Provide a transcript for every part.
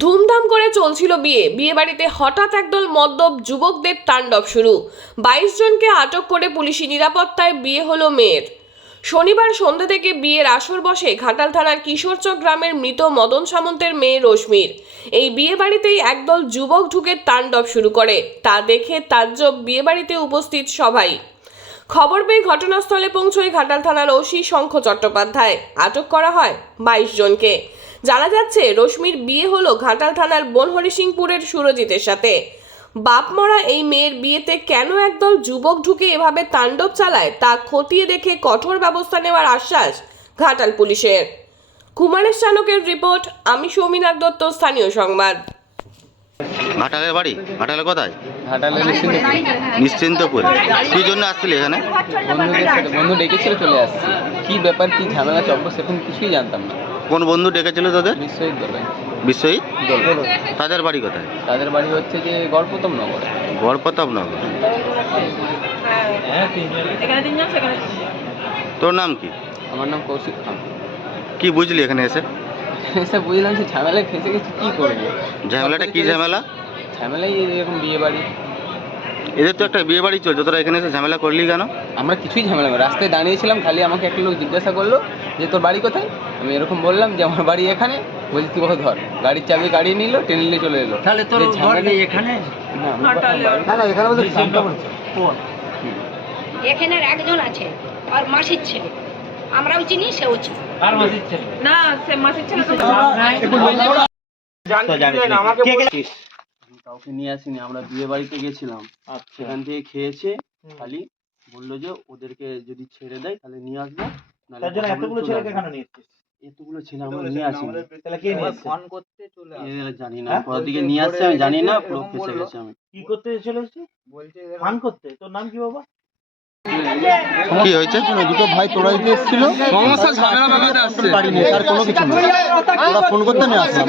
ধুমধাম করে চলছিল বিয়ে। বিয়ে বাড়িতে হঠাৎ একদল মদ্যপ যুবকদের তাণ্ডব শুরু। বাইশ জনকে আটক করে পুলিশি নিরাপত্তায় বিয়ে হলো মেয়ের। শনিবার সন্ধ্যা থেকে বিয়ের আসর বসে ঘাটাল থানার কিশোরচক গ্রামের মৃত মদন সামন্তের মেয়ে রশ্মির। এই বিয়ে বাড়িতেই একদল যুবক ঢুকে তাণ্ডব শুরু করে। তা দেখে তাজ্জব বিয়ে বাড়িতে উপস্থিত সবাই। খবর পেয়ে ঘটনাস্থলে পৌঁছয় ঘাটাল থানার ওসি শঙ্খ চট্টোপাধ্যায়। আটক করা হয় বাইশ জনকে। জানা যাচ্ছে রশ্মির বিয়ে হলো ঘাটাল থানার বনহরিসিংপুরের সুরজিতের সাথে। বাপ মরা এই মেয়ের বিয়েতে কেন একদল যুবক ঢুকে এভাবে তাণ্ডব চালায় তা খতিয়ে দেখে কঠোর ব্যবস্থা নেওয়ার আশ্বাস ঘাটাল পুলিশের। কুমারেশ চানকের রিপোর্ট আমি সৌমিনাথ দত্ত স্থানীয় সংবাদ। ঘাটালের বাড়ি? ঘাটালে কোথায়? ঘাটালে নিশ্চিন্ত নিশ্চিন্তপুর। কি জন্য আসছিলি এখানে? বন্ধু ডেকেছিল চলে আসছি। কি ব্যাপার কি ঝামেলা চক্র সেখানে কিছুই জানতাম না। কোন বন্ধু ডেকেছিল তোদের? বিশ্বজিৎ তাদের বাড়ি কোথায়? তাদের বাড়ি হচ্ছে যে গড়প্রথম নগরে গড়প্রতাপনগর তোর নাম কি? আমার নাম কৌশিক খান। কি বুঝলি এখানে এসে? এসে বুঝলাম যে ঝামেলায় ফেসে গেছি কি করব? ঝামেলাটা কি ঝামেলা? ঝামেলাই এরকম বিয়ে বাড়ি। এদের তো একটা বিয়ে বাড়ি চলছে তোরা এখানে এসে ঝামেলা করলি কেন? আমরা কিছুই ঝামেলা। রাস্তায় দাঁড়িয়েছিলাম খালি আমাকে একটা লোক জিজ্ঞাসা করল যে তোর বাড়ি কোথায়? আমি এরকম বললাম যে আমার বাড়ি এখানে। বলছি তুই কোথাও ধর। গাড়ির চাবি গাড়ি নিল টেনে নিয়ে চলে এলো। তাহলে তোর ঘর নেই এখানে? না, আমি কোথাও বাড়ি- এখানের একজন আছে আর মাসির ছেলে। আমরাও চিনি সেও চিনি। আর মাসির ছেলে? না সে মাসির ছেলে তো তো জানিস কে কে ছিস? আমি কাউকে নিয়ে আসিনি আমরা বিয়ে বাড়িতে গেছিলাম। সেখান থেকে খেয়েছে খালি বলল যে ওদেরকে যদি ছেড়ে দেয় তাহলে নিয়ে আসব। নাহলে তার জন্য এতগুলো ছেলেকে। কেন নিয়ে এসছিস? এতগুলো ছেলে আমরা নিয়ে আসি তাহলে কে নিয়ে এসছে? এদের জানি না। হ্যাঁ? কোথা দিকে নিয়ে আসছে আমি জানি না পুরো ফেসে গেছে আমি। কি করতে চলে বলছে ফান করতে? তোর নাম কি বাবা? কি হয়েছে? দুটো ভাই তোরা দিতে এসেছিল। সমস্যা ঝামেলা লাগাতে আসছে। বাড়ি নেই আর কোনো কিছু না। তোরা ফোন করতে নিয়ে আসলাম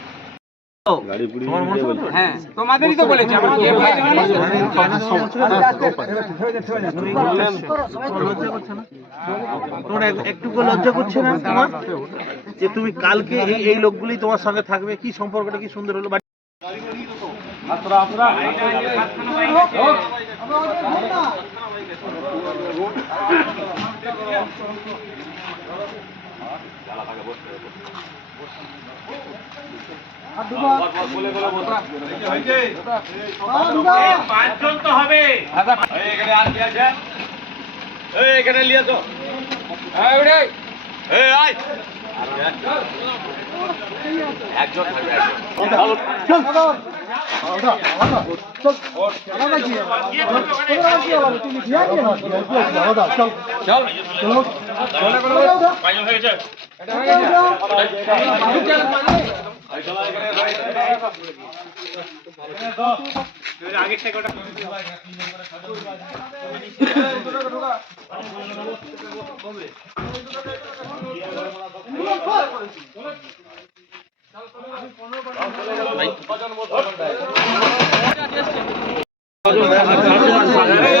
হ্যাঁ তোমাদেরই তো বলেছি একটুকু লজ্জা করছে না তোমার যে তুমি কালকে এই এই লোকগুলি তোমার সঙ্গে থাকবে কি সম্পর্কটা কি সুন্দর হলো বাড়ি- পাঁচজন তো হবে এখানে আর কি আছে এখানে লিয়ে তো একজন থাকবে পাঁচজন হয়ে গেছে। আগে থেকে এই,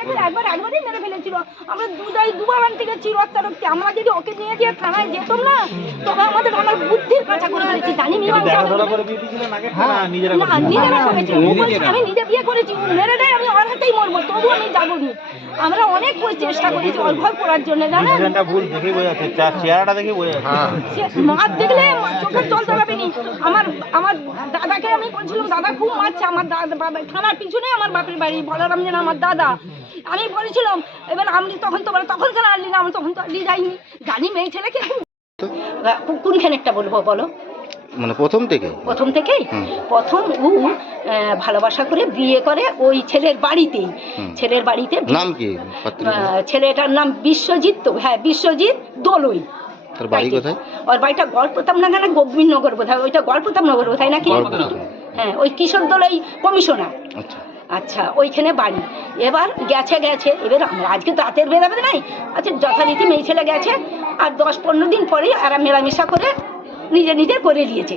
একবার একবারই মেরে ফেলেছিল। আমরা দুটাই দুবার আনতে গেছি রক্তারক্তি আমরা যদি ওকে নিয়ে গিয়ে থানায় যেতাম না তবে আমাদের আমার বুদ্ধির কাঁচা করে ফেলেছি। জানি মীমাংসা দেখা হবে ধরা না। করে বিয়ে দিয়েছিলেন আগে না নিজেরা করেছি আমি নিজে বিয়ে করেছি মেরে দেয় আমি ওর হাতেই মরবো তবু আমি যাব নি। আমরা অনেক চেষ্টা করেছি ওর ঘর করার জন্য জানেন? ভুল দেখে বোঝা চেহারাটা দেখে বোঝা যাচ্ছে। মার দেখলে চোখের জল দাঁড়াবে নি। আমার আমার দাদাকে আমি বলছিলাম দাদা খুব মারছে আমার দাদা বাবা- থানার পিছনে আমার বাপের বাড়ি বলারাম যেন আমার দাদা। আমি বলেছিলাম এবার আমি তখন তো তখন কেন আনলি না? আমি তখন তো আনলি যাইনি। জানি মেয়ে ছেলেকে কোনখানেরটা বলব বলো? মানে প্রথম থেকে প্রথম থেকেই? প্রথম ও ভালোবাসা করে বিয়ে করে ওই ছেলের বাড়িতেই। ছেলের বাড়িতে নাম কি? ছেলেটার নাম বিশ্বজিৎ তো। হ্যাঁ বিশ্বজিৎ দোলই। তার বাড়ি কোথায়? ওর বাড়িটা গড়প্রতাপ না না গোবিন্দনগর বোধ হয় ওইটা গড়প্রতাপ নগর বোধ হয় নাকি হ্যাঁ ওই কিশোর দোলাই কমিশনার। আচ্ছা। আচ্ছা ওইখানে বাড়ি। এবার গেছে গেছে। এবার আমরা আজকে রাতের বেরাবে নাই। আচ্ছা যথারীতি মেয়ে ছেলে গেছে। আর দশ পনেরো দিন পরেই আর মেলামেশা করে নিজে নিজে করে নিয়েছে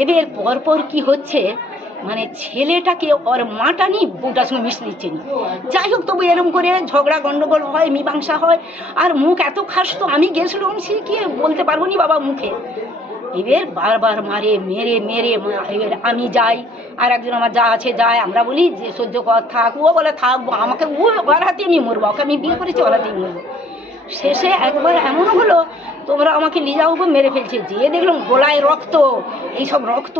এবার পরপর কি হচ্ছে? মানে ছেলেটাকে ওর মাটা নিয়ে বউটার সঙ্গে মিশ নিচ্ছে নি। যাই হোক, তবু এরম করে ঝগড়া, গন্ডগোল হয়, মীমাংসা হয়। আর মুখ এত খাস তো আমি গেছিলাম, সে কি বলতে পারব নি বাবা মুখে? এবার বারবার মারে মেরে মেরে এবার আমি যাই আর একজন আমার যা আছে যায়। আমরা বলি যে সহ্য কর থাক। ও বলে থাকব আমাকে ও ওর হাতে আমি মরবো ওকে আমি বিয়ে করেছি ওর হাতেই মরবো। শেষে একবার এমনও হলো তোমরা আমাকে গো, মেরে ফেলছে। যে দেখলাম গোলায় রক্ত এইসব রক্ত।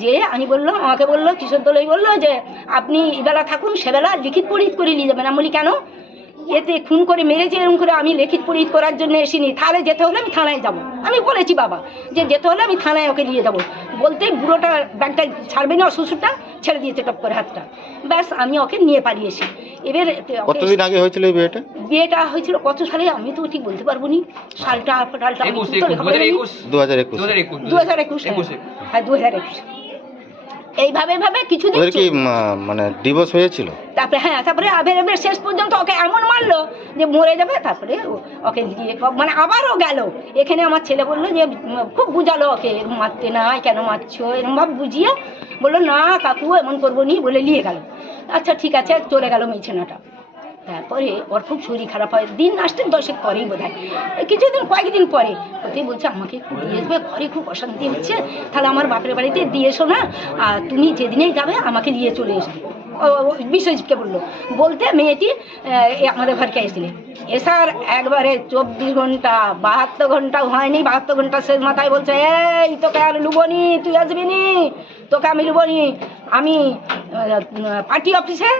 যে আমি বললাম আমাকে বলল কিশোর দলই বলল যে আপনি এবেলা থাকুন সেবেলা লিখিত পড়িত করে নিয়ে যাবেন। আমি বলি কেন? এতে খুন করে মেরেছে এরকম করে আমি লিখিত পড়িত করার জন্য এসিনি। তাহলে যেতে হলে আমি থানায় যাব। আমি বলেছি বাবা যে যেতে হলে আমি থানায় ওকে নিয়ে যাব। বলতে বুড়োটা ব্যাগটা ছাড়বে না শ্বশুরটা ছেড়ে দিয়েছে টপ করে হাতটা। ব্যাস আমি ওকে নিয়ে পালিয়েছি। এবার কতদিন আগে হয়েছিল এই বিয়েটা? বিয়েটা হয়েছিল কত সালে আমি তো ঠিক বলতে পারব নি। সালটা তো দু হাজার একুশ। দু হাজার একুশ একুশে। হ্যাঁ দু হাজার একুশ। এইভাবে ভাবে কিছুদিন ওদের কি মা- মানে ডিভোর্স হয়েছিল? তারপরে হ্যাঁ তারপরে আবার এবার শেষ পর্যন্ত ওকে এমন মারলো যে মরে যাবে তারপরে ও- ওকে দিয়ে মানে আবারও গেল। এখানে আমার ছেলে বলল যে উম, খুব বুঝালো ওকে মারতে নাই কেন মারছো? এরকম ভাব বুঝিয়ে বলল না কাকু এমন করব নি বলে নিয়ে গেল। আচ্ছা ঠিক আছে চলে গেল মেয়ে তারপরে ওর খুব শরীর খারাপ হয়। দিন আসতে দশেক পরেই বোধ হয় কিছুদিন, কয়েকদিন পরে ওতেই বলছে, আমাকে একটু দিয়ে আসবে, ঘরে খুব অশান্তি হচ্ছে। তাহলে আমার বাপের বাড়িতে দিয়ে এসো না। আর তুমি যেদিনেই যাবে, আমাকে নিয়ে চলে এসো। বিশ্বজিৎকে বলল। বলতে মেয়েটি আমাদের ঘরকে এসেছিলেন এসার একবারে চব্বিশ ঘণ্টা, বাহাত্তর ঘন্টাও হয়নি, বাহাত্তর ঘণ্টা শেষ মাথায় বলছে, এই, তোকে আর লুবনি, তুই আসবি নি? তোকে আমি লুবনি। আমি পার্টি অফিসে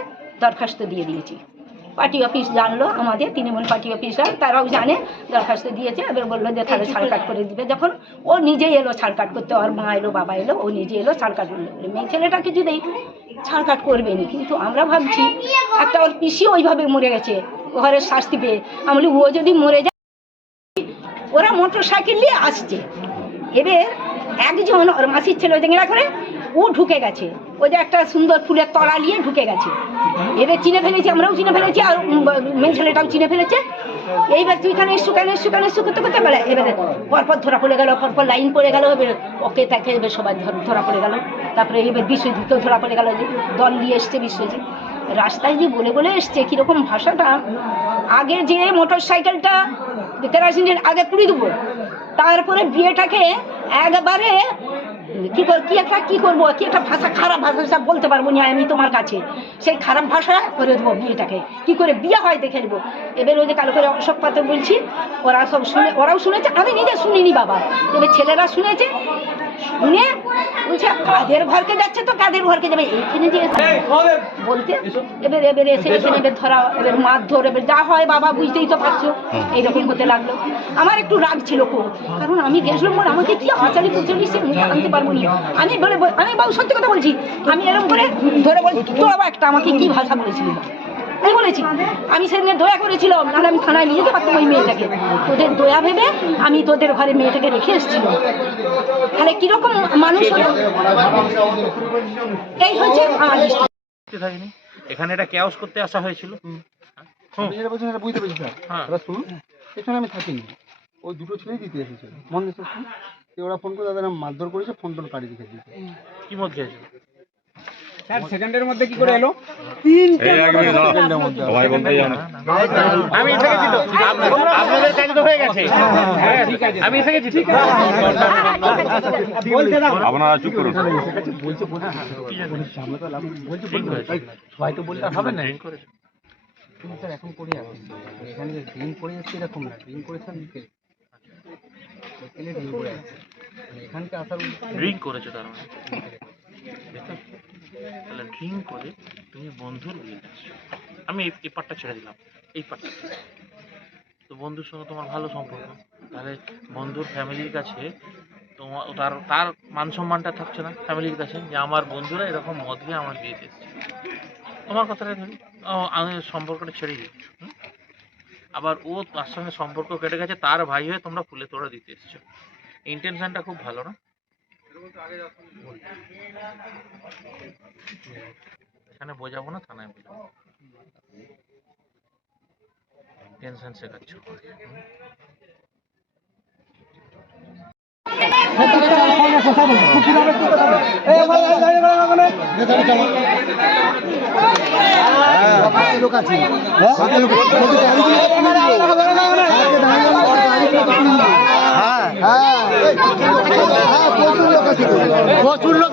দরখাস্ত দিয়ে দিয়েছি। পার্টি অফিস জানলো আমাদের তৃণমূল পার্টি অফিসার তারাও জানে দরখাস্ত দিয়েছে এবার বলল যে তাহলে ছাড় কাট করে দিবে। যখন ও নিজেই এলো ছাড় কাট করতে ওর মা এলো বাবা এলো ও নিজে এলো ছাড় কাট করল। মেয়ে ছেলেটা কিছুতেই ছাড় কাট করবে নি কিন্তু আমরা ভাবছি একটা ওর পিসি ওইভাবে মরে গেছে ঘরের শাস্তি পেয়ে। আমি বলি, ও যদি মরে যায় ওরা মোটর সাইকেল নিয়ে আসছে। এবার একজন ওর মাসির ছেলে ওই করে ও ঢুকে গেছে। ওই যে একটা সুন্দর ফুলের তলা নিয়ে ঢুকে গেছে। এবার চিনে ফেলেছি, আমরাও চিনে ফেলেছি, আর মেন ছেলেটাও চিনে ফেলেছে। এইবার তুই এখানে এসু কেন এসু কেন করতে করতে? বেলা, এবারে পরপর ধরা পড়ে গেল, পরপর লাইন পড়ে গেল, এবার ওকে তাকে এবার সবাই ধরা পড়ে গেল। তারপরে এবার বিশ্বজিৎকেও ধরা পড়ে গেল, যে দল নিয়ে এসছে বিশ্বজিৎ। রাস্তায় যে বলে বলে এসছে, কীরকম ভাষাটা? আগে যে মোটর সাইকেলটা কেরাসিনের আগে পুড়ে দেবো, তারপরে বিয়েটাকে একবারে কি কি একটা কি করব? কি একটা ভাষা, খারাপ ভাষা বলতে পারব না আমি তোমার কাছে? সেই খারাপ ভাষা করে দেবো বিয়েটাকে কি করে বিয়ে হয় দেখে নেব। এবার ওই যে কালো করে অশোক পাতে বলছি, ওরা সব শুনে ওরাও শুনেছে, আমি নিজে শুনিনি বাবা। এবার ছেলেরা শুনেছে শুনে বলছে কাদের ঘরকে যাচ্ছে তো কাদের ঘরকে যাবে? এইখানে যে বলতে এবার এবার এসে এখানে এবার ধরা এবার মারধর এবার যা হয় বাবা বুঝতেই তো পারছ। এইরকম হতে লাগল। আমার একটু রাগ ছিল খুব। কারণ আমি গেছিলাম বলে আমাকে কি আচারি পুচারি সে মুখে আনতে পারব না। আমি বলে আমি বাবু সত্যি কথা বলছি। আমি এরকম করে ধরে বলছি তো বাবা একটা আমাকে কি ভাষা বলেছিলি? আমি বলেছি আমি সেদিনে দয়া করেছিলাম নাহলে আমি থানায় নিয়ে যেতে পারতাম ওই মেয়েটাকে। তোদের দয়া ভেবে আমি তোদের ঘরে মেয়েটাকে রেখে এসেছিলাম। তাহলে কীরকম মানুষ এই হচ্ছে আমার এখানে এটা ক্যাওস করতে আসা হয়েছিল। বলছেন সেটা বুঝতে পেরেছি হ্যাঁ। শুনুন সেখানে আমি থাকিনি। ওই দুটো ছেলেই দিতে মন ওরা ফোন করে তাদের মারধর করেছে ফোন টোন কাটি রেখে দিয়েছে। কি খেয়েছিল স্যার সেকেন্ডের মধ্যে কি করে এলো? সবাই বলতে জানো আমি এসে গেছি তো। আপনাদের কাজ তো হয়ে গেছে। হ্যাঁ ঠিক আছে। আমি এসে গেছি আপনারা চুপ করুন। সবাই তো বললে হবে না। কিন্তু স্যার এখন করে আছে। এখানে যে ড্রিঙ্ক করে যাচ্ছে এরকম না। ড্রিঙ্ক করেছেন বিকেলে বিকেলে ড্রিঙ্ক করে আছে। মানে এখানকে আসার ড্রিঙ্ক করেছ তার মানে। তাহলে করে তুমি বন্ধুর বিয়ে আসছো আমি এই পার্টটা ছেড়ে দিলাম, এই পার্টটা তো বন্ধুর সঙ্গে তোমার ভালো সম্পর্ক। তাহলে বন্ধুর ফ্যামিলির কাছে তোমার তার তার মান সম্মানটা থাকছে না ফ্যামিলির কাছে যে আমার বন্ধুরা এরকম মদ দিয়ে আমার বিয়েতে এসেছে। তোমার কথাটা ধরি। আমি সম্পর্কটা ছেড়ে দিই? আবার ও তার সঙ্গে সম্পর্ক কেটে গেছে, তার ভাই হয়ে তোমরা ফুলে তোড়া দিতে এসেছ। ইন্টেনশনটা খুব ভালো না? এখানে বোঝাবো না থানায় বোঝাবো টেনশন শেখাচ্ছ হুম? প্রচুর লোক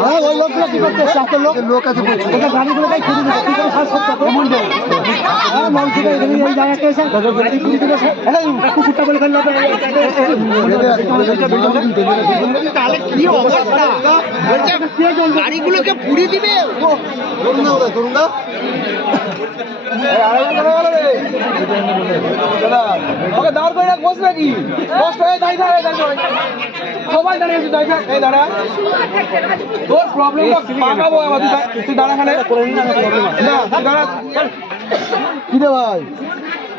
হ্যাঁ ওই লোকগুলো কি করতে লোক আছে গাড়িগুলো হ্যাঁ গাড়িগুলোকে পুড়িয়ে দিবে দাঁড় করে বসবে কি বসতে দাঁড়িয়ে দাঁড়িয়ে সবাই দাঁড়িয়ে দাঁড়া তোর প্রবলেম পাকাবো দাঁড়া দাঁড়া কি ভাই?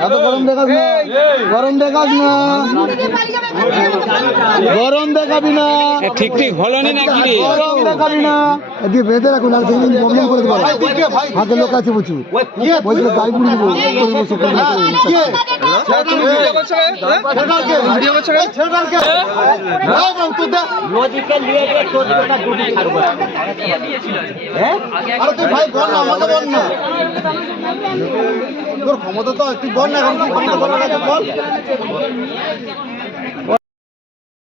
এত গরম দেখাস না। গরম দেখাস না। গরম দেখাবি না। ঠিক ঠিক হলো না নাকি গরম দেখাবি না। এদিকে বেঁধে রাখুন আর সেদিন প্রবলেম করে দেবো। হাতে লোক আছে প্রচুর। বলছিল গাড়ি পুড়ে দেবো আরে তুই ভাই বল না আমাকে বল না। তোর ক্ষমতা তো তুই বল না এখন ক্ষমতা বল বল।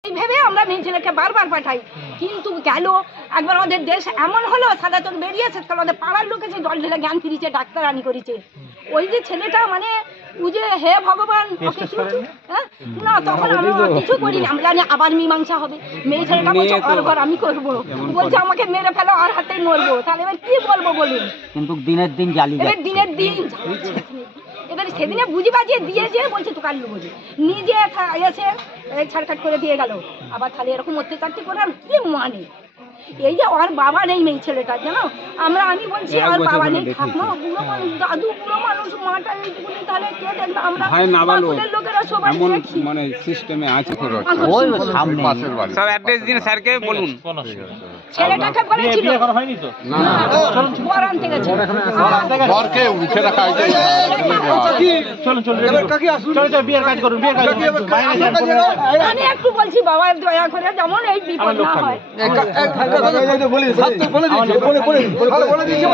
ভেবে আমরা নিজেদেরকে বারবার পাঠাই। কিন্তু গেল, একবার আমাদের দেশ এমন হলো, সাদা চোখ বেরিয়েছে আমাদের পাড়ার লোকে যে জল ঢেলে জ্ঞান ফিরিছে ডাক্তার আনি করেছে। ওই যে ছেলেটা মানে যে হে ভগবান হ্যাঁ? না তখন আমি কিছু করিনি। আমরা জানি আবার মীমাংসা হবে। মেয়ে ছেলেটা বলছে আর ঘর আমি করব। বলছে আমাকে মেরে ফেলো আর হাতে নড়বো। তাহলে এবার কি বলব বলুন? কিন্তু দিনের দিন জালি এবার দিনের দিন এবার সেদিনে বুঝি বাজিয়ে দিয়েছে বলছে তো বুঝি নিজে এসে ছাড়খাট করে দিয়ে গেল। আবার খালি এরকম অত্যাচারটি করে আর কি মানে? এই যে ওর বাবা নেই মেয়ে ছেলেটার জানো? আমরা আমি বলছি আর বাবা নেই থাকল বুড়ো মানুষ দাদু বুড়ো মানুষ মাটা এইটুকুনি তাহলে কে দেখবে? আমরা বাপুদের লোকেরা সবাই মানে সিস্টেমে আছে ওই স্যার অ্যাড্রেস দিন স্যারকে বলুন। ছেলেটাকে বলেছিল বিয়ে করা হয়নি তো? বর আনতে গেছে। চলুন চলুন কাকি আসুন। চলো চলো বিয়ের কাজ করুন বিয়ের কাজ করুন। না। আমি একটু বলছি বাবা দয়া করে যেমন এই বিপদ না হয়। বলে দিয়েছি